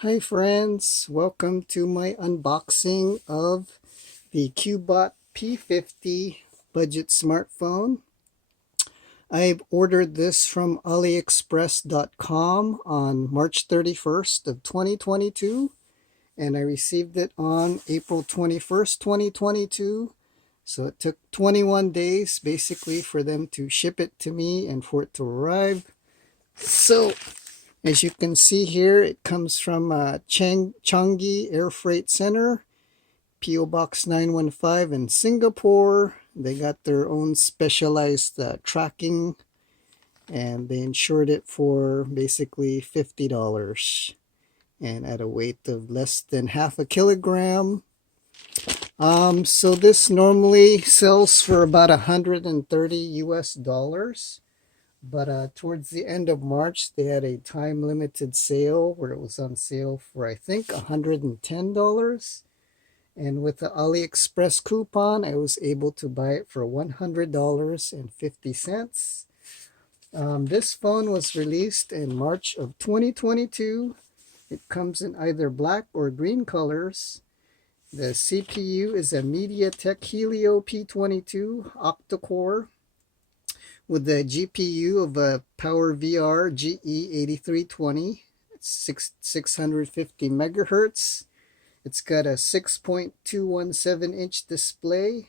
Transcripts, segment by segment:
Hi friends, welcome to my unboxing of the Cubot P50 budget smartphone. I've ordered this from AliExpress.com on March 31st of 2022 and I received it on April 21st, 2022. So it took 21 days basically for them to ship it to me and for it to arrive. So as you can see here, it comes from Changi Air Freight Center, PO Box 915 in Singapore. They got their own specialized tracking and they insured it for basically $50 and at a weight of less than half a kilogram. So this normally sells for about 130 US dollars. But towards the end of March, they had a time-limited sale where it was on sale for, I think, $110. And with the AliExpress coupon, I was able to buy it for $100.50. This phone was released in March of 2022. It comes in either black or green colors. The CPU is a MediaTek Helio P22 Octacore with the GPU of a PowerVR GE8320. It's 650 megahertz. It's got a 6.217-inch display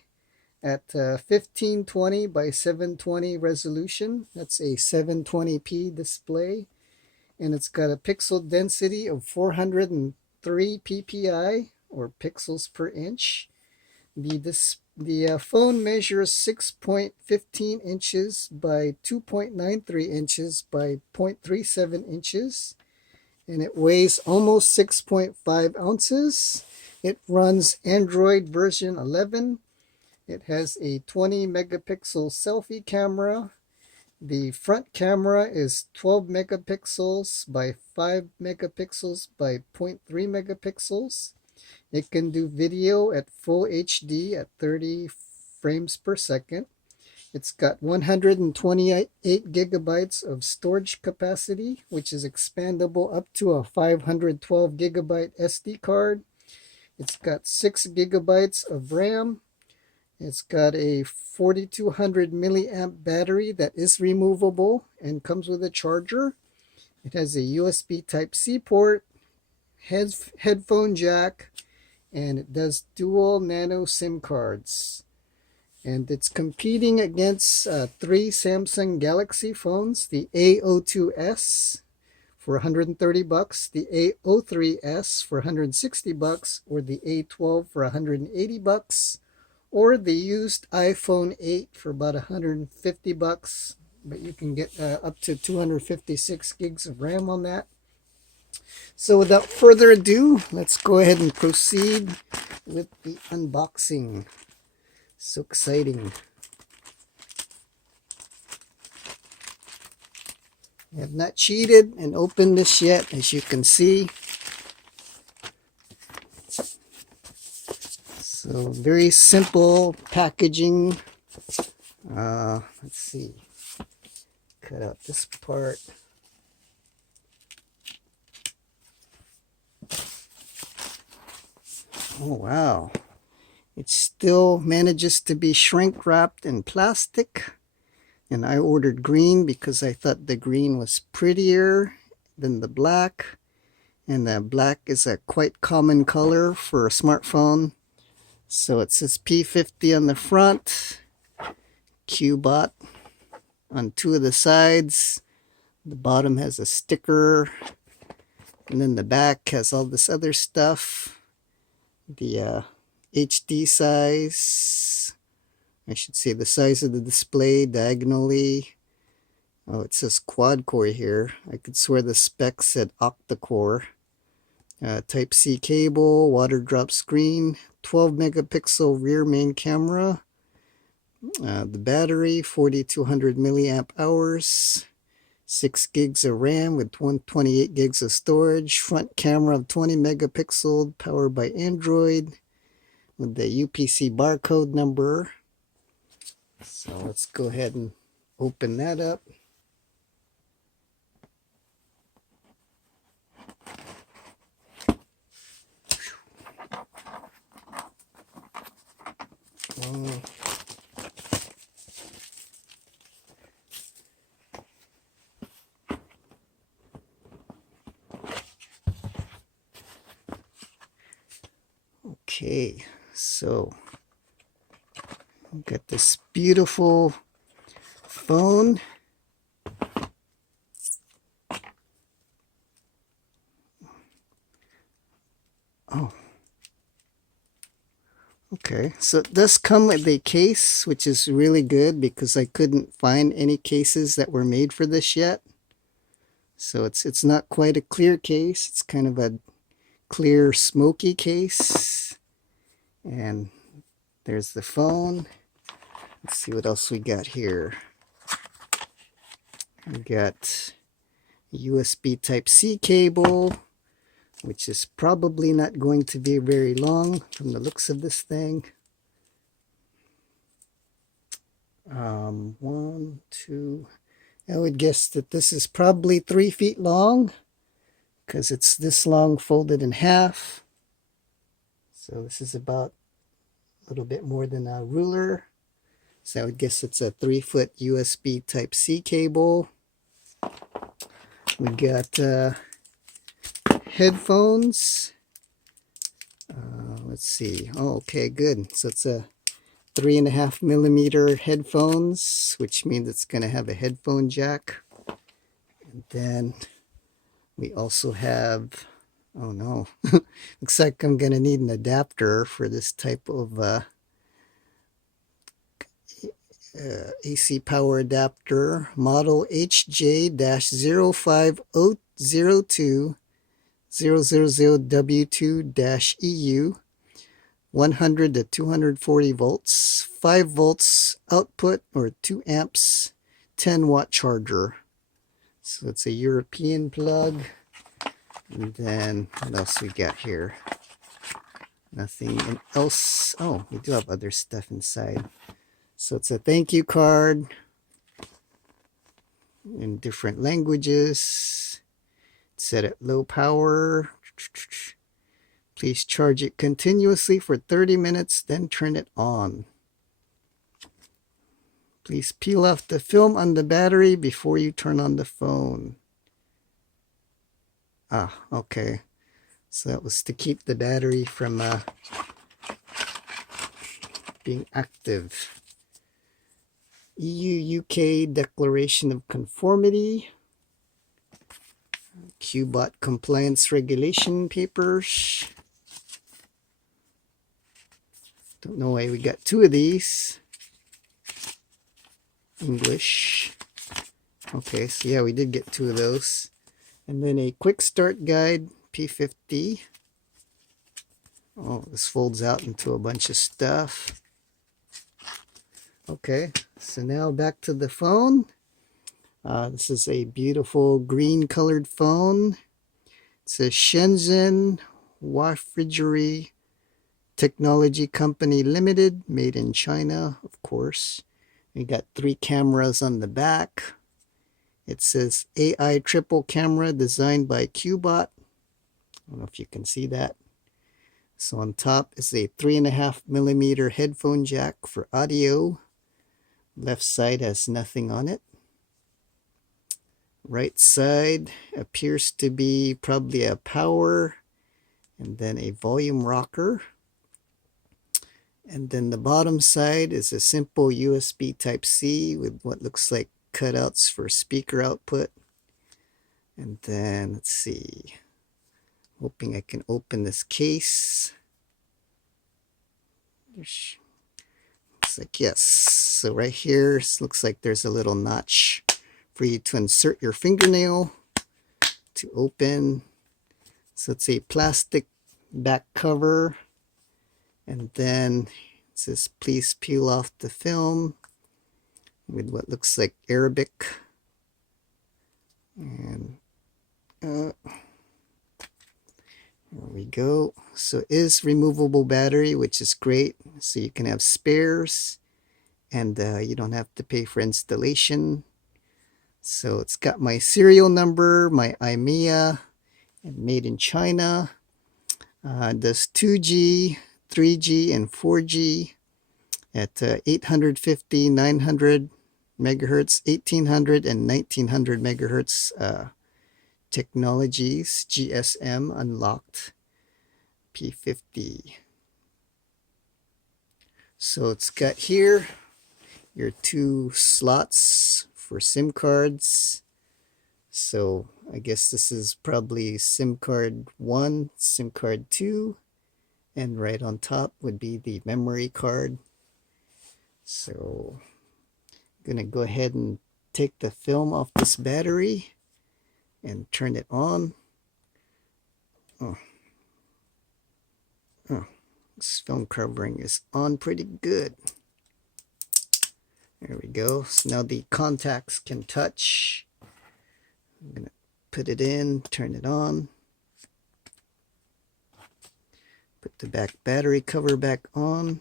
at 1520 by 720 resolution. That's a 720p display. And it's got a pixel density of 403 ppi, or pixels per inch. The phone measures 6.15 inches by 2.93 inches by 0.37 inches. And it weighs almost 6.5 ounces. It runs Android version 11. It has a 20 megapixel selfie camera. The front camera is 12 megapixels by 5 megapixels by 0.3 megapixels. It can do video at full HD at 30 frames per second. It's got 128 gigabytes of storage capacity, which is expandable up to a 512 gigabyte SD card. It's got 6 gigabytes of RAM. It's got a 4200 milliamp battery that is removable and comes with a charger. It has a USB Type-C port, headphone jack, and it does dual nano SIM cards. And it's competing against 3 Samsung Galaxy phones, the A02s for 130 bucks, the A03s for 160 bucks, or the A12 for 180 bucks, or the used iPhone 8 for about 150 bucks, but you can get up to 256 gigs of RAM on that. So without further ado, let's go ahead and proceed with the unboxing. So exciting. I have not cheated and opened this yet, as you can see. So very simple packaging. Let's see. Cut out this part. Oh wow. It still manages to be shrink wrapped in plastic. And I ordered green because I thought the green was prettier than the black. And the black is a quite common color for a smartphone. So it says P50 on the front, Cubot on 2 of the sides. The bottom has a sticker. And then the back has all this other stuff. The HD size. I should say the size of the display diagonally. Oh, it says quad core here. I could swear the specs said octa-core. Type-C cable, water drop screen, 12 megapixel rear main camera. The battery, 4200 milliamp hours. 6 gigs of RAM with 128 gigs of storage. Front camera of 20 megapixel, powered by Android, with the UPC barcode number. So let's go ahead and open that up. Oh. Okay, so I've got this beautiful phone. Oh, okay. So it does come with a case, which is really good because I couldn't find any cases that were made for this yet. So it's not quite a clear case. It's kind of a clear smoky case. And there's the phone. Let's see what else we got here. We got a USB Type-C cable, which is probably not going to be very long from the looks of this thing. One, two, I would guess that this is probably 3 feet long because it's this long folded in half. So this is about a little bit more than a ruler. So I would guess it's a 3-foot USB Type-C cable. We got headphones. Let's see. Oh, okay, good. So it's a 3.5 millimeter headphones, which means it's going to have a headphone jack. And then we also have, oh no, looks like I'm going to need an adapter for this type of AC power adapter, model HJ-0502000W2-EU, 100 to 240 volts, 5 volts output or 2 amps, 10-watt charger. So it's a European plug. And then what else we got here? Nothing else. Oh, we do have other stuff inside. So it's a thank you card in different languages. It's set at low power. Please charge it continuously for 30 minutes, then turn it on. Please peel off the film on the battery before you turn on the phone. Ah, okay. So that was to keep the battery from being active. EU-UK Declaration of Conformity. Cubot Compliance Regulation Papers. Don't know why we got 2 of these. English. Okay, so yeah, we did get 2 of those. And then a quick start guide, P50. Oh, this folds out into a bunch of stuff. Okay, so now back to the phone. This is a beautiful green colored phone. It's a Shenzhen Wafrigery Technology Company Limited, made in China, of course. We got 3 cameras on the back. It says AI triple camera designed by Cubot. I don't know if you can see that. So on top is a 3.5 millimeter headphone jack for audio. Left side has nothing on it. Right side appears to be probably a power and then a volume rocker. And then the bottom side is a simple USB Type-C with what looks like cutouts for speaker output. And then let's see, hoping I can open this case. Looks like yes. So right here looks like there's a little notch for you to insert your fingernail to open. So it's a plastic back cover, and then it says please peel off the film with what looks like Arabic. And there we go. So it is removable battery, which is great. So you can have spares and you don't have to pay for installation. So it's got my serial number, my IMEA, and made in China. Does 2G, 3G, and 4G. at 850, 900 megahertz, 1800, and 1900 megahertz technologies, GSM unlocked P50. So it's got here your 2 slots for SIM cards. So I guess this is probably SIM card 1, SIM card 2, and right on top would be the memory card. So I'm going to go ahead and take the film off this battery and turn it on. This film covering is on pretty good. There we go. So now the contacts can touch. I'm going to put it in, turn it on. Put the back battery cover back on.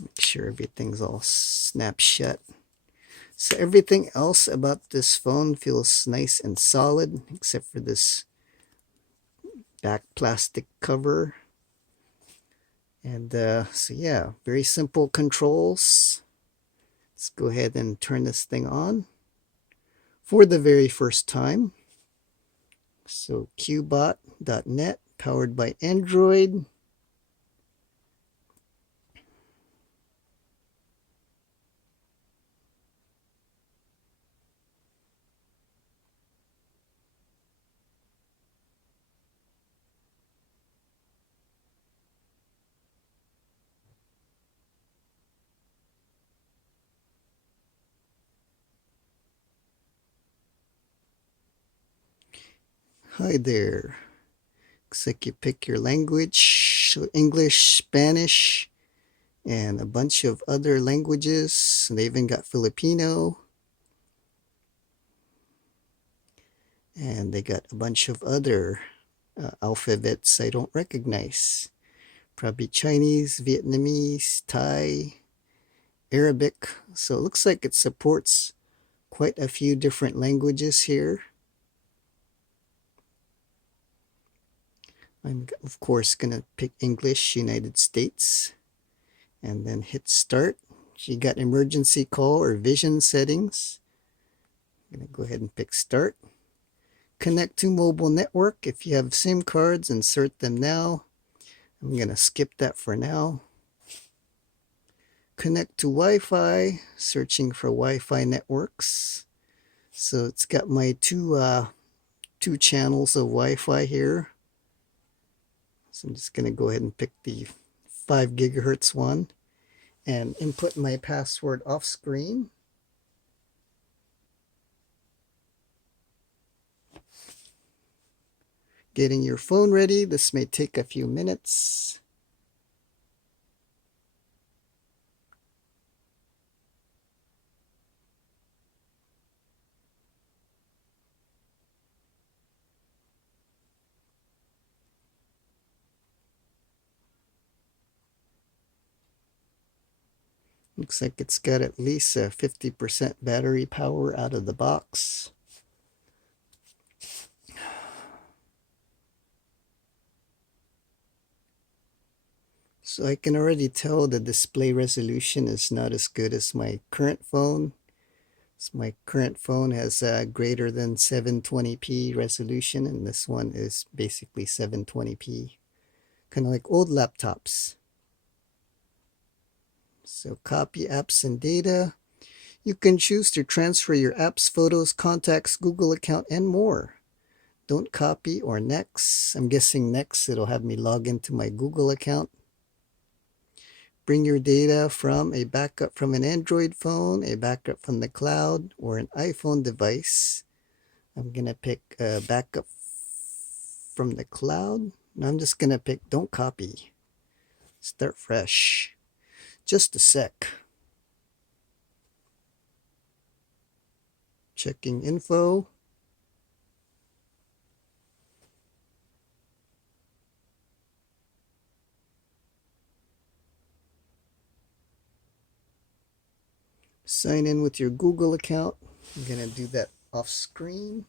Make sure everything's all snapped shut. So everything else about this phone feels nice and solid, except for this back plastic cover. And so yeah, very simple controls. Let's go ahead and turn this thing on for the very first time. So Cubot.net, powered by Android. Hi there. Looks like you pick your language, so English, Spanish, and a bunch of other languages. They even got Filipino. And they got a bunch of other alphabets I don't recognize. Probably Chinese, Vietnamese, Thai, Arabic. So it looks like it supports quite a few different languages here. I'm of course gonna pick English, United States, and then hit start. You got emergency call or vision settings. I'm gonna go ahead and pick start. Connect to mobile network. If you have SIM cards, insert them now. I'm gonna skip that for now. Connect to Wi-Fi, searching for Wi-Fi networks. So it's got my two channels of Wi-Fi here. So I'm just gonna go ahead and pick the 5 gigahertz one and input my password off screen. Getting your phone ready. This may take a few minutes. Looks like it's got at least a 50% battery power out of the box. So I can already tell the display resolution is not as good as my current phone. So my current phone has a greater than 720p resolution, and this one is basically 720p. Kind of like old laptops. So copy apps and data. You can choose to transfer your apps, photos, contacts, Google account, and more. Don't copy or next. I'm guessing next it'll have me log into my Google account. Bring your data from a backup from an Android phone, a backup from the cloud, or an iPhone device. I'm going to pick a backup from the cloud. And I'm just going to pick don't copy. Start fresh. Just a sec. Checking info. Sign in with your Google account. I'm going to do that off screen.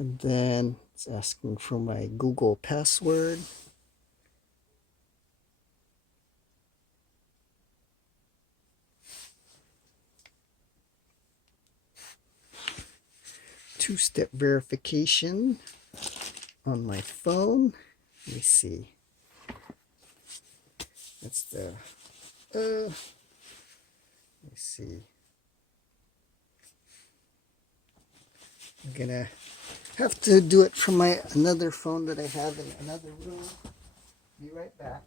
And then it's asking for my Google password. Two-step verification on my phone. Let me see. That's the let me see. I'm gonna have to do it from my another phone that I have in another room. Be right back.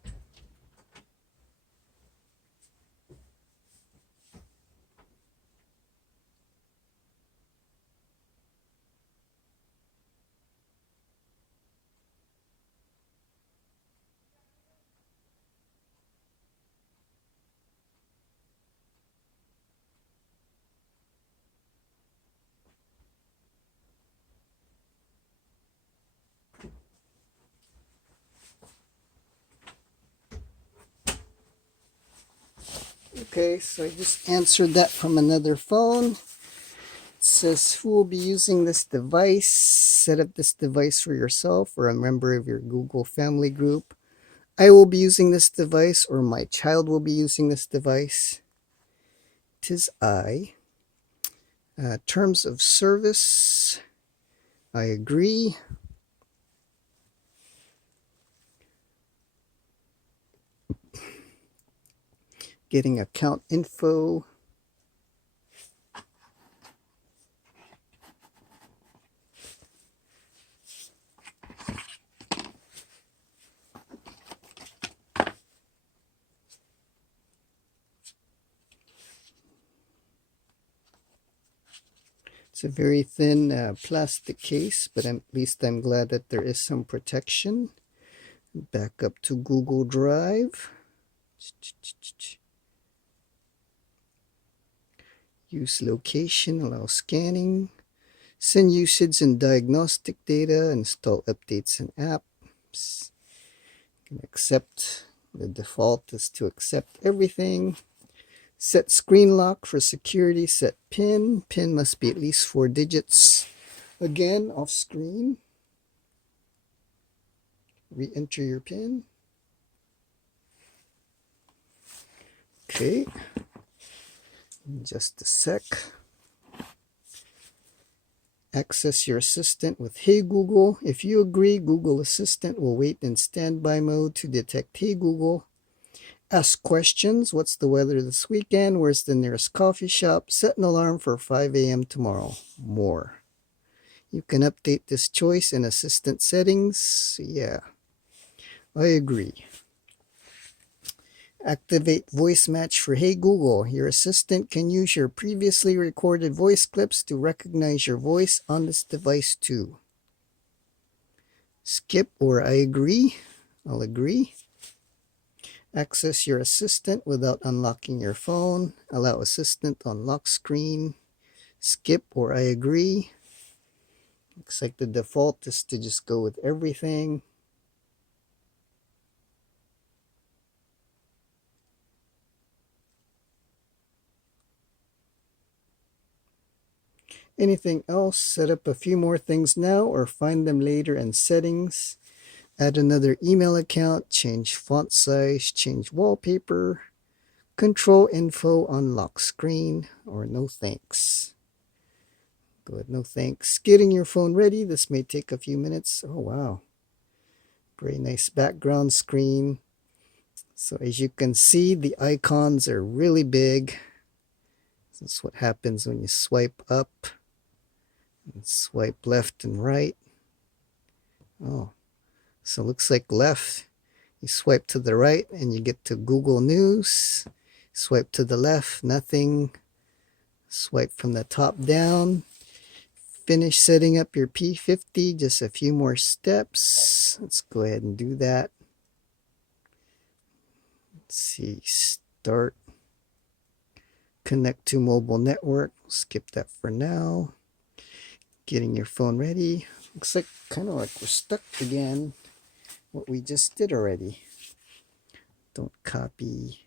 Okay, so I just answered that from another phone. It says, who will be using this device? Set up this device for yourself or a member of your Google family group. I will be using this device or my child will be using this device. Tis I. Terms of service. I agree. Getting account info. It's a very thin plastic case, but at least I'm glad that there is some protection. Back up to Google Drive. Use location, allow scanning. Send usage and diagnostic data. Install updates and apps. Can accept. The default is to accept everything. Set screen lock for security. Set PIN. PIN must be at least 4 digits. Again, off screen. Re-enter your PIN. Okay. Just a sec. Access your assistant with Hey Google. If you agree, Google Assistant will wait in standby mode to detect Hey Google. Ask questions. What's the weather this weekend? Where's the nearest coffee shop? Set an alarm for 5 a.m. tomorrow. More. You can update this choice in Assistant settings. Yeah, I agree. Activate voice match for Hey Google. Your assistant can use your previously recorded voice clips to recognize your voice on this device too. Skip or I agree. I'll agree. Access your assistant without unlocking your phone. Allow assistant on lock screen. Skip or I agree. Looks like the default is to just go with everything. Anything else? Set up a few more things now or find them later in settings. Add another email account, change font size, change wallpaper, control info on lock screen, or no thanks. Go ahead, no thanks. Getting your phone ready. This may take a few minutes. Oh, wow. Very nice background screen. So as you can see, the icons are really big. This is what happens when you swipe up and swipe left and right. Oh, so it looks like left. You swipe to the right and you get to Google News. Swipe to the left, nothing. Swipe from the top down. Finish setting up your P50. Just a few more steps. Let's go ahead and do that. Let's see, start. Connect to mobile network. Skip that for now. Getting your phone ready. Looks like kind of like we're stuck again. What we just did already. Don't copy.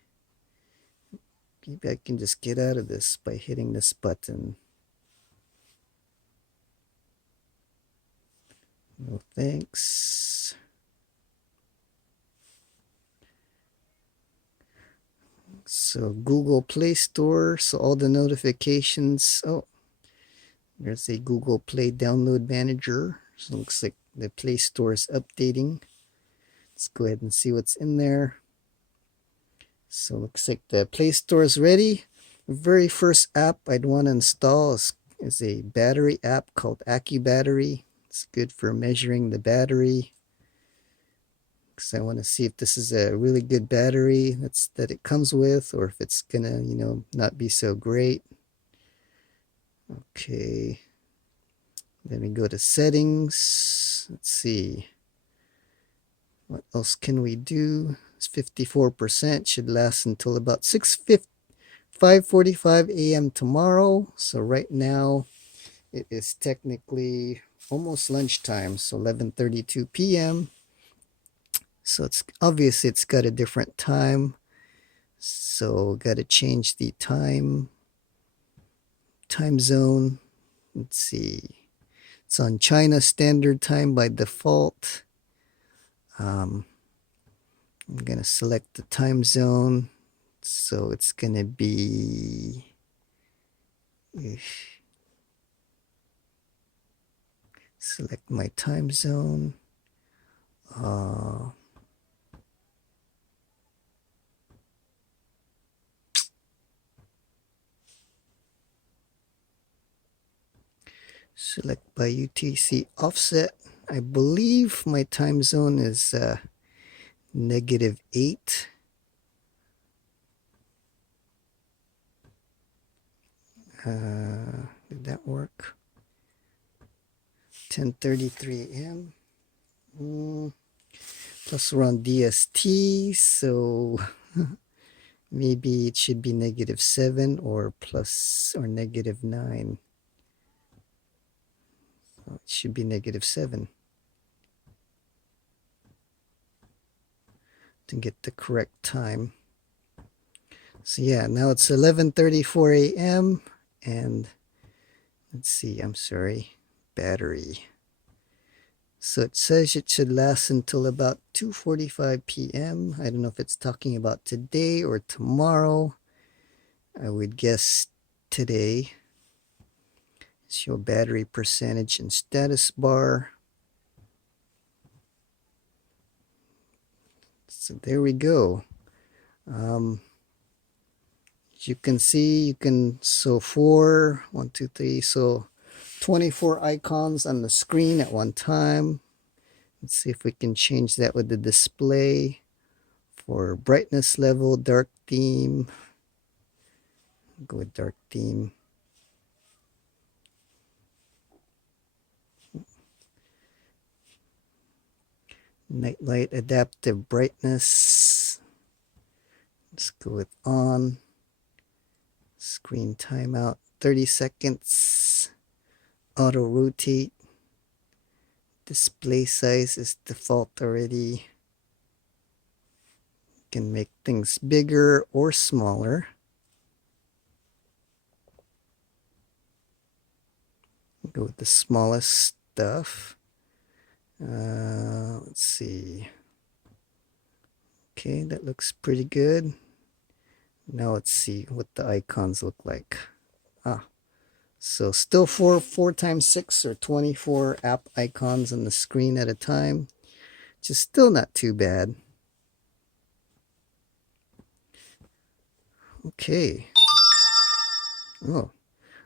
Maybe I can just get out of this by hitting this button. No thanks. So Google Play Store, so all the notifications. Oh, there's a Google Play Download Manager. So it looks like the Play Store is updating. Let's go ahead and see what's in there. So it looks like the Play Store is ready. The very first app I'd want to install is a battery app called AccuBattery. It's good for measuring the battery, because I want to see if this is a really good battery that it comes with, or if it's gonna, not be so great. Okay, then we go to settings. Let's see, what else can we do? It's 54%, should last until about 5:45 a.m. tomorrow. So right now it is technically almost lunchtime, so 11:32 p.m. So it's obviously it's got a different time. So got to change the time zone. Let's see. It's on China Standard Time by default. I'm going to select the time zone. So it's going to be... select my time zone. Select by UTC offset. I believe my time zone is -8. Did that work? 10:33 a.m. Plus we're on DST, so maybe it should be -7 or -9. So it should be -7 to get the correct time. So yeah, now it's 11:34 a.m. and let's see, I'm sorry, battery. So it says it should last until about 2:45 p.m. I don't know if it's talking about today or tomorrow. I would guess today. Show battery percentage and status bar. So there we go. As you can see, so 24 icons on the screen at one time. Let's see if we can change that with the display. For brightness level, dark theme. Go with dark theme. Nightlight adaptive brightness. Let's go with on. Screen timeout 30 seconds. Auto rotate. Display size is default already. You can make things bigger or smaller. Go with the smallest stuff. Let's see. Okay, that looks pretty good. Now let's see what the icons look like. So still 4 times 6 or 24 app icons on the screen at a time, which is still not too bad. Okay. Oh,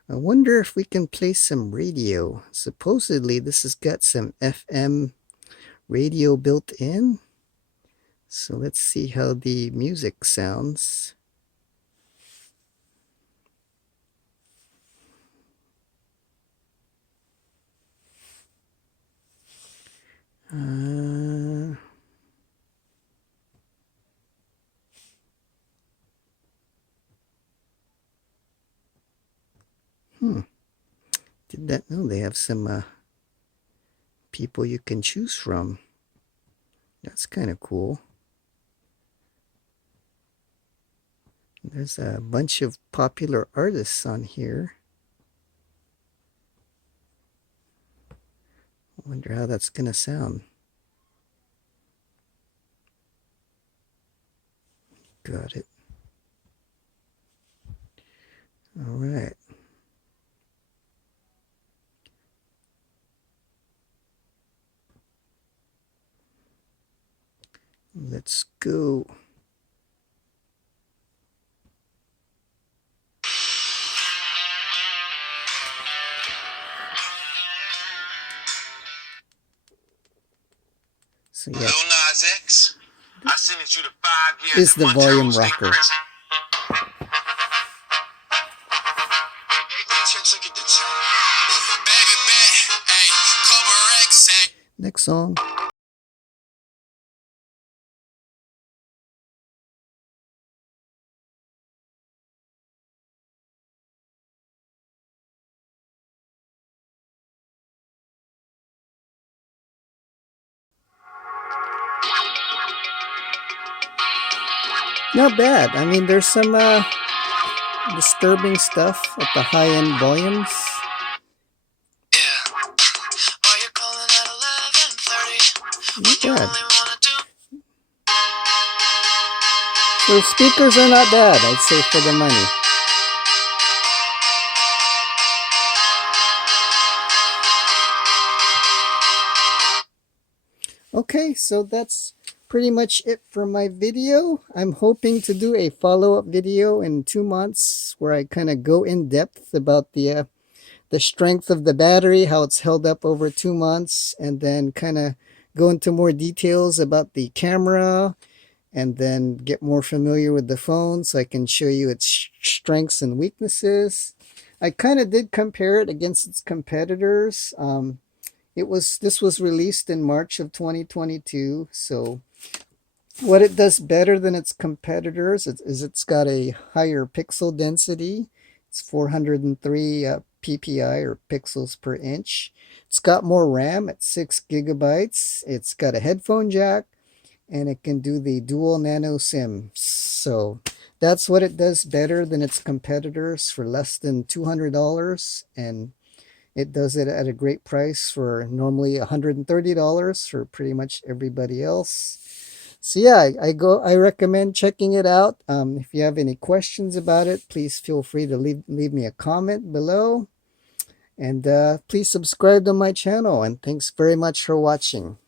I wonder if we can play some radio. Supposedly this has got some FM radio built in. So let's see how the music sounds. Did not know they have some people you can choose from. That's kind of cool. There's a bunch of popular artists on here. I wonder how that's gonna sound. Got it. All right. Let's go. So yeah, Lil Nas X, I sentenced you to 5 years is the volume rocker. Next song. Not bad. I mean, there's some disturbing stuff at the high-end volumes. Not bad. So speakers are not bad, I'd say, for the money. Okay, so that's pretty much it for my video. I'm hoping to do a follow-up video in 2 months where I kind of go in depth about the strength of the battery, how it's held up over 2 months, and then kind of go into more details about the camera, and then get more familiar with the phone so I can show you its strengths and weaknesses. I kind of did compare it against its competitors. This was released in March of 2022, so what it does better than its competitors is it's got a higher pixel density. It's 403 ppi, or pixels per inch. It's got more RAM at 6 gigabytes. It's got a headphone jack, and it can do the dual nano SIM. So that's what it does better than its competitors for less than $200, and it does it at a great price for normally $130 for pretty much everybody else. So yeah, I recommend checking it out. If you have any questions about it, please feel free to leave me a comment below, and please subscribe to my channel, and thanks very much for watching.